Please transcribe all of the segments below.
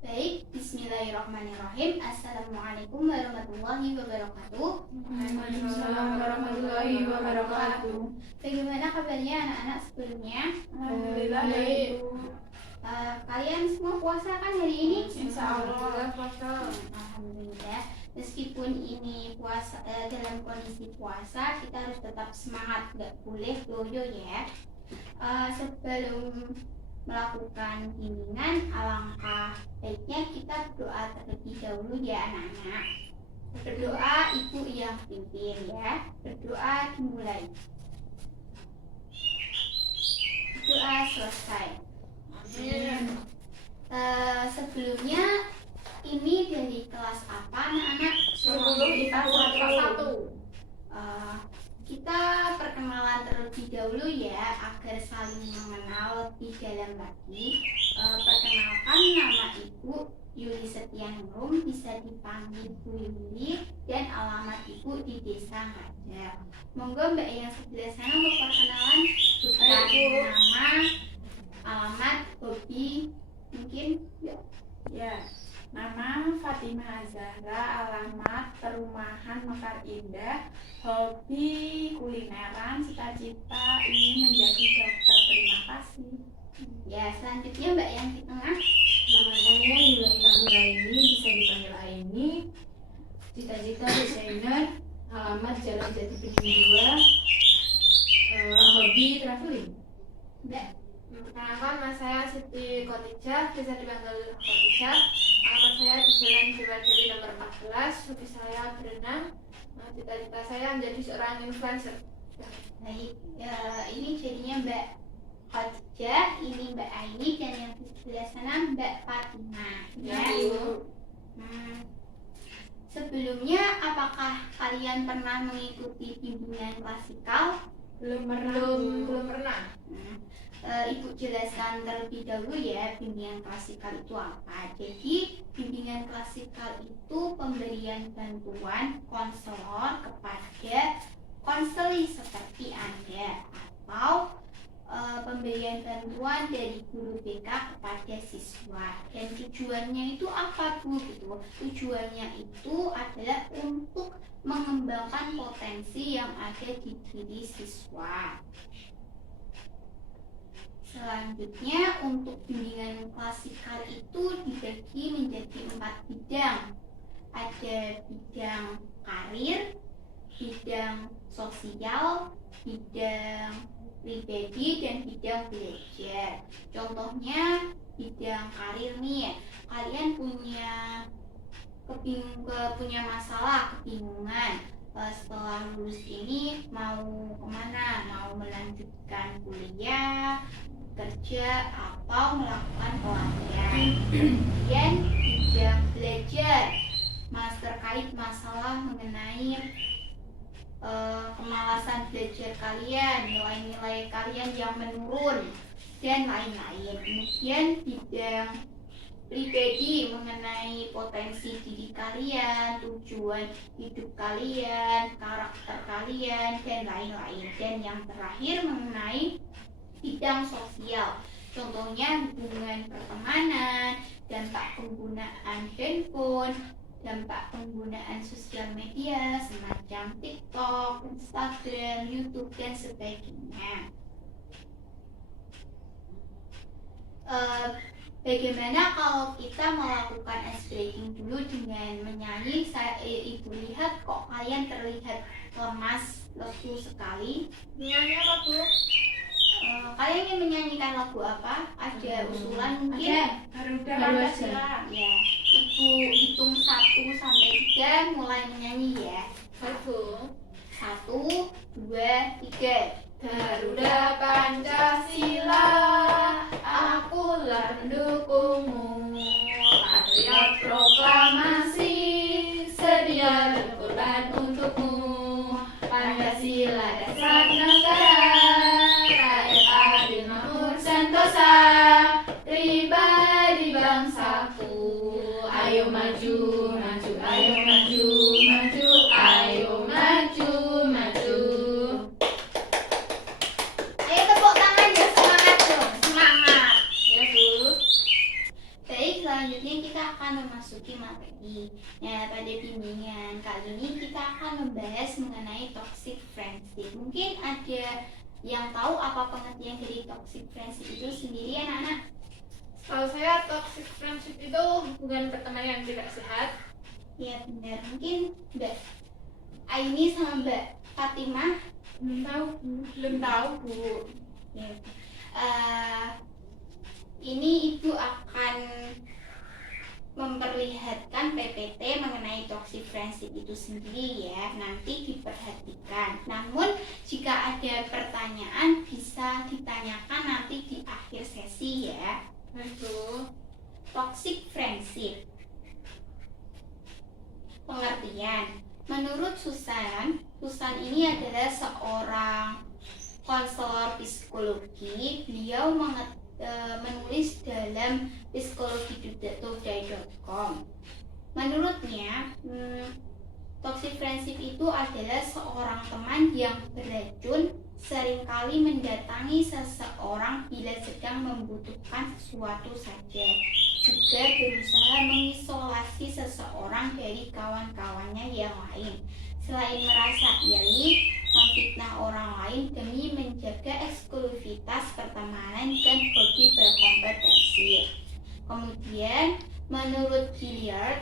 Baik, bismillahirrahmanirrahim. Assalamualaikum warahmatullahi wabarakatuh. Waalaikumsalam warahmatullahi wabarakatuh. Bagaimana kabarnya anak-anak sebelumnya? Alhamdulillah baik. Kalian semua puasa kan hari ini? Insya Allah puasa. Alhamdulillah. Meskipun ini puasa, dalam kondisi puasa kita harus tetap semangat, nggak boleh loyo ya. Sebelum melakukan bimbingan, alangkah baiknya kita berdoa terlebih dahulu ya anak-anak. Berdoa ibu yang pimpin ya. Berdoa dimulai. Doa selesai. Sebelumnya ini dari kelas apa anak-anak? 10 IPA kelas 1. Kita perkenalan terlebih dahulu ya agar saling mengenal lebih dalam lagi. Perkenalkan, nama Ibu Yuli Setianingrum, bisa dipanggil Bu Yuli, dan alamat Ibu di Desa Ngajar. Monggo Mbak yang sebelah sana untuk perkenalan, bukan nama, alamat, hobi, mungkin Ya, nama Fatimah Zahra, alamat Perumahan Mekar Indah, hobi kulineran, cita-cita ingin menjadi dokter. Terima kasih. ya. Selanjutnya Mbak yang di tengah. Nama saya Yulaina Nuraini, bisa dipanggil Aini. Cita-cita desainer, alamat Jalan Jati Bening 2. Hobi traveling. Mbak. Perkenalkan, nama saya Siti Khotijah, bisa dipanggil Khotijah. Alamat saya di Jalan Jiwadewi nomor 14. Hobi saya berenang. Cita-cita saya menjadi seorang influencer. Baik, ini jadinya Mbak Khadijah, ini Mbak Aini, dan yang di sebelah sana Mbak Fatimah. Ya. Sebelumnya, apakah kalian pernah mengikuti bimbingan klasikal? Belum pernah. Ibu jelaskan terlebih dahulu ya bimbingan klasikal itu apa. Jadi bimbingan klasikal itu pemberian bantuan konselor kepada konseli seperti Anda, atau pemberian bantuan dari guru BK kepada siswa. Dan tujuannya itu apa Bu? Gitu. Tujuannya itu adalah untuk mengembangkan potensi yang ada di diri siswa. Selanjutnya, untuk bimbingan klasikal itu dibagi menjadi 4 bidang. Ada bidang karir, bidang sosial, bidang pribadi, dan bidang belajar. Contohnya bidang karir nih, kalian punya masalah, kebingungan. Setelah lulus ini mau kemana? Mau melanjutkan kuliah, kerja, atau melakukan pelatihan. Kemudian bidang belajar, terkait masalah mengenai kemalasan belajar kalian, nilai-nilai kalian yang menurun, dan lain-lain. Kemudian bidang pribadi, mengenai potensi diri kalian, tujuan hidup kalian, karakter kalian, dan lain-lain. Dan yang terakhir mengenai bidang sosial, contohnya hubungan pertemanan, dampak penggunaan handphone, dampak penggunaan sosial media semacam TikTok, Instagram, YouTube, dan sebagainya. Bagaimana kalau kita melakukan ice breaking dulu dengan menyanyi? Ibu lihat kok kalian terlihat lemas, lesu sekali. Nyanyi apa Bu? Kalian ingin menyanyikan lagu apa? Ada usulan mungkin? Garuda Pancasila. Ya, Ibu hitung 1 sampai 3, mulai menyanyi ya. 1, 1, 2, 3. Garuda Pancasila, akulah pendukungmu. Patriot proklamasi, sedia berkorban untukmu. Pancasila dasar negara, rakyat adil makmur sentosa, pribadi bangsaku. Ayo maju, maju, ayo maju, maju, ayo maju, maju. Ayo tepuk tangan ya, semangat dong, semangat. Ya Bu. Baik, selanjutnya kita memasuki materi. Nah, pada bimbingan kali ini kita akan membahas mengenai toxic friendship. Mungkin ada yang tahu apa pengertian dari toxic friendship itu sendiri, anak-anak? Kalau saya toxic friendship itu hubungan pertemanan yang tidak sehat. Ya benar, mungkin Mbak Aini sama Mbak Fatimah Belum tahu Bu. ya. Ini Ibu akan memperlihatkan PPT mengenai toxic friendship itu sendiri ya. Nanti diperhatikan. Namun jika ada pertanyaan bisa ditanyakan nanti di akhir sesi ya. Itu Toxic friendship. Pengertian. Menurut Susan ini adalah seorang konselor psikologi. Beliau menulis dalam psikologi.today.com. Menurutnya, toxic friendship itu adalah seorang teman yang beracun, seringkali mendatangi seseorang bila sedang membutuhkan sesuatu saja, juga berusaha mengisolasi seseorang dari kawan-kawannya yang lain. Selain merasa iri, memfitnah orang lain demi menjaga eksklusivitas pertemanan dan hobi berkompetisi. Kemudian, menurut Gilliard,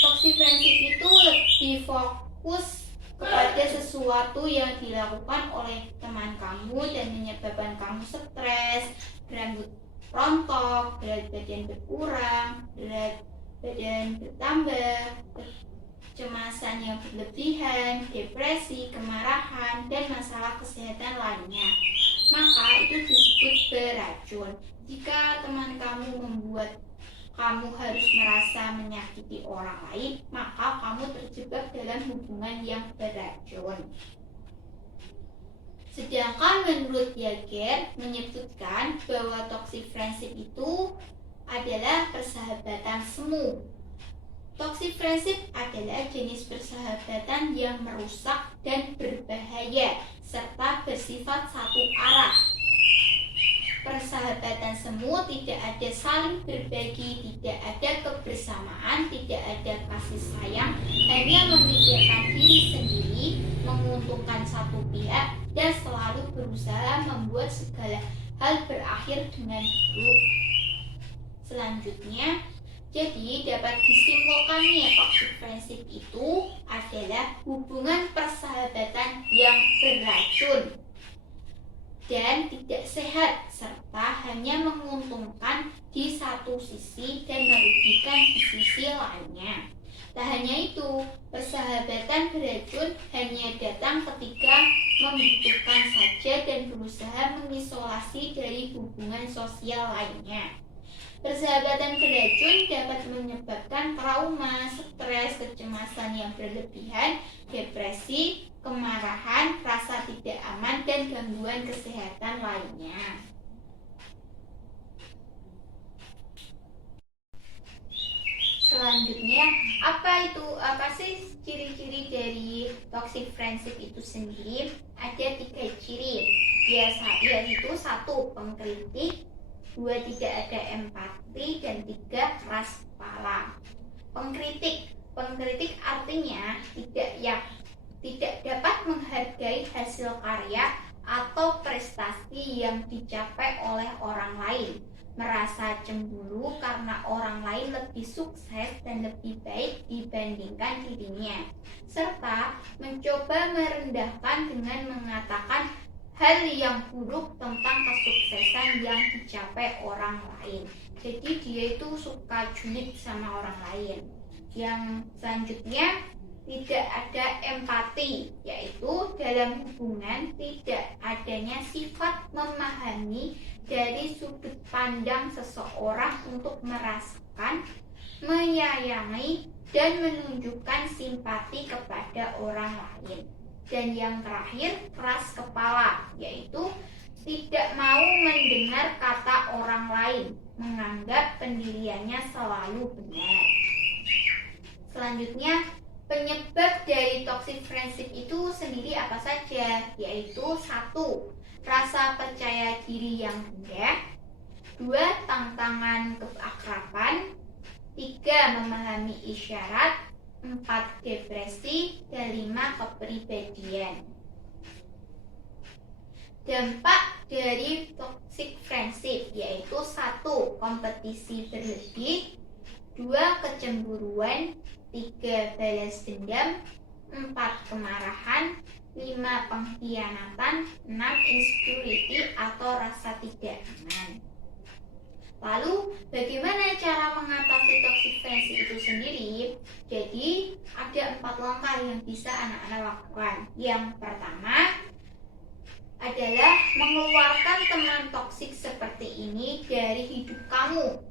toxic friendship itu lebih fokus kepada sesuatu yang dilakukan oleh teman kamu dan menyebabkan kamu stres, rambut rontok, berat badan berkurang, berat badan bertambah, kecemasan yang berlebihan, depresi, kemarahan, dan masalah kesehatan lainnya. Maka itu disebut beracun. Jika teman kamu membuat kamu harus merasa menyakiti orang lain, maka kamu terjebak dalam hubungan yang beracun. Sedangkan menurut Yager menyebutkan bahwa toxic friendship itu adalah persahabatan semu. Toxic friendship adalah jenis persahabatan yang merusak dan berbahaya serta bersifat satu arah. Persahabatan semu tidak ada saling berbagi, tidak ada kebersamaan, tidak ada kasih sayang, hanya memikirkan diri sendiri, menguntungkan satu pihak, dan selalu berusaha membuat segala hal berakhir dengan buruk. Selanjutnya, jadi dapat disimpulkannya toxic friendship itu adalah hubungan persahabatan yang beracun dan tidak sehat serta hanya menguntungkan di satu sisi dan merugikan di sisi lainnya. Tak hanya itu, persahabatan beracun hanya datang ketika membutuhkan saja dan berusaha mengisolasi dari hubungan sosial lainnya. Persahabatan beracun dapat menyebabkan trauma, stres, kecemasan yang berlebihan, depresi, kemarahan, rasa tidak aman, dan gangguan kesehatan lainnya. Selanjutnya, apa sih ciri-ciri dari toxic friendship itu sendiri? Ada 3 ciri, yaitu 1. Pengkritik, 2. Tidak ada empati, dan 3. Keras kepala. Pengkritik artinya tidak dapat menghargai hasil karya atau prestasi yang dicapai oleh orang lain, merasa cemburu karena orang lain lebih sukses dan lebih baik dibandingkan dirinya, serta mencoba merendahkan dengan mengatakan hal yang buruk tentang kesuksesan yang dicapai orang lain. Jadi dia itu suka julid sama orang lain. Yang selanjutnya, tidak ada empati, yaitu dalam hubungan tidak adanya sifat memahami dari sudut pandang seseorang untuk merasakan, menyayangi, dan menunjukkan simpati kepada orang lain. Dan yang terakhir, keras kepala, yaitu tidak mau mendengar kata orang lain, menganggap pendiriannya selalu benar. Selanjutnya, penyebab dari toxic friendship itu sendiri apa saja? Yaitu 1. Rasa percaya diri yang rendah, 2. Tantangan keakraban, 3. Memahami isyarat, 4. Depresi, dan 5. Kepribadian. Dampak dari toxic friendship yaitu 1. Kompetisi berlebih, 2. Kecemburuan, 3. Balas dendam, 4. Kemarahan, 5. Pengkhianatan, 6. Insecurity atau rasa tidak aman. Lalu, bagaimana cara mengatasi toxic friendship itu sendiri? Jadi, ada 4 langkah yang bisa anak-anak lakukan. Yang pertama adalah mengeluarkan teman toksik seperti ini dari hidup kamu.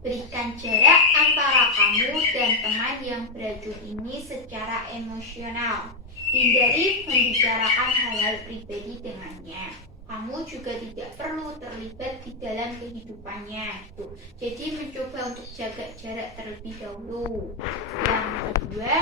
Berikan jarak antara kamu dan teman yang beracun ini secara emosional. Hindari membicarakan hal-hal pribadi dengannya. Kamu juga tidak perlu terlibat di dalam kehidupannya. Jadi mencoba untuk jaga jarak terlebih dahulu. Yang kedua,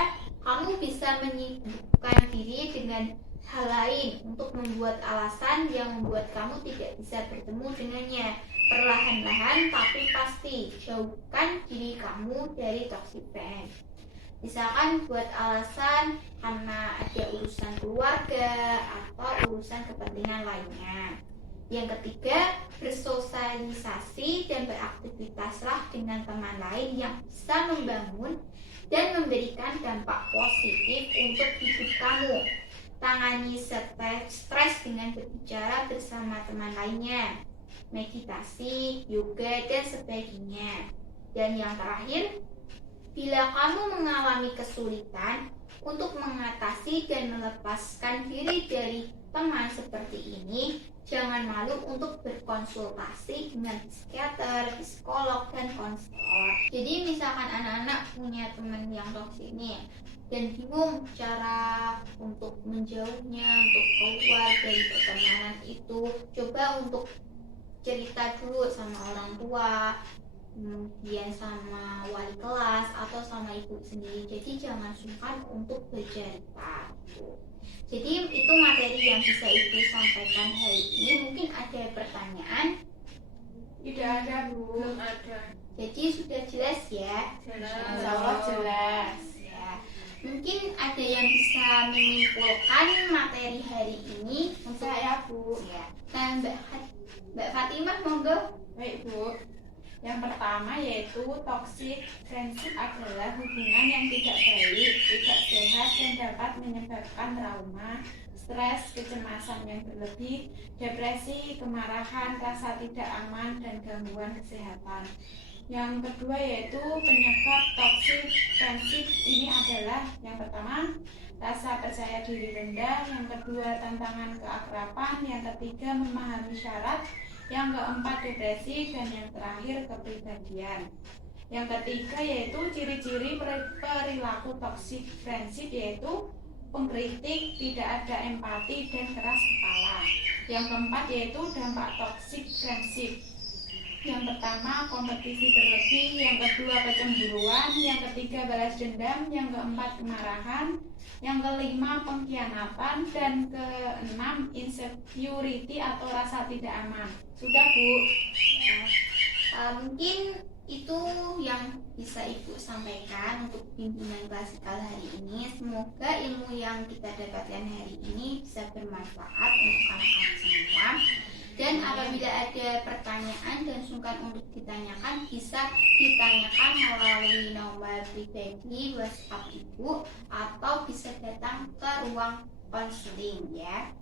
kamu bisa menyibukkan diri dengan hal lain untuk membuat alasan yang membuat kamu tidak bisa bertemu dengannya. Perlahan-lahan tapi pasti jauhkan diri kamu dari toxic friend. Misalkan buat alasan karena ada urusan keluarga atau urusan kepentingan lainnya. Yang ketiga, bersosialisasi dan beraktivitaslah dengan teman lain yang bisa membangun dan memberikan dampak positif untuk hidup kamu. Tangani stres dengan berbicara bersama teman lainnya, meditasi, yoga, dan sebagainya. Dan yang terakhir, bila kamu mengalami kesulitan untuk mengatasi dan melepaskan diri dari teman seperti ini, jangan malu untuk berkonsultasi dengan psikiater, psikolog, dan konselor. Jadi misalkan anak-anak punya teman yang toksik ini dan bingung cara untuk menjauhnya, untuk keluar dari pertemanan itu, coba untuk cerita dulu sama orang tua, kemudian sama wali kelas atau sama ibu sendiri. Jadi jangan sungkan untuk bercerita. Jadi itu materi yang bisa ibu sampaikan hari ini. Mungkin ada pertanyaan? Tidak ada, Bu. Belum ada. Jadi sudah jelas ya? Insya Allah jelas. Ya. Mungkin ada yang bisa menyimpulkan materi hari ini untuk Saya, Bu. ya. Nah, Mbak Fatimah monggo. Baik, Bu. Yang pertama yaitu toxic friendship adalah hubungan yang tidak baik, tidak sehat, dan dapat menyebabkan trauma, stres, kecemasan yang berlebih, depresi, kemarahan, rasa tidak aman, dan gangguan kesehatan. Yang kedua yaitu penyebab toxic friendship ini adalah yang pertama rasa percaya diri rendah, yang kedua tantangan keakraban, yang ketiga memahami syarat, yang keempat depresi, dan yang terakhir kepribadian. Yang ketiga yaitu ciri-ciri perilaku toxic friendship yaitu pengkritik, tidak ada empati, dan keras kepala. Yang keempat yaitu dampak toxic friendship. Yang pertama kompetisi berlebih, yang kedua kecemburuan, yang ketiga balas dendam, yang keempat kemarahan, yang kelima pengkhianatan, dan keenam insecurity atau rasa tidak aman. Sudah, Bu? Mungkin itu yang bisa Ibu sampaikan untuk bimbingan klasikal hari ini. Semoga ilmu yang kita dapatkan hari ini bisa bermanfaat untuk anak-anak semua. Dan apabila ada pertanyaan dan sungkan untuk ditanyakan, bisa ditanyakan melalui nomor pribadi WhatsApp Ibu atau bisa datang ke ruang konseling ya.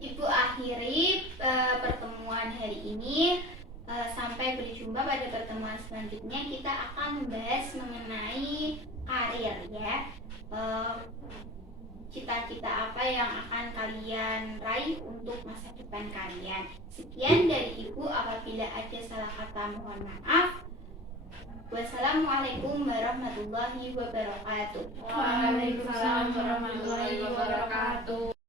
Ibu akhiri pertemuan hari ini. Sampai berjumpa pada pertemuan selanjutnya. Kita akan membahas mengenai karir ya. Cita-cita apa yang akan kalian raih untuk masa depan kalian. Sekian dari Ibu, apabila ada salah kata mohon maaf. Wassalamualaikum warahmatullahi wabarakatuh. Waalaikumsalam warahmatullahi wabarakatuh.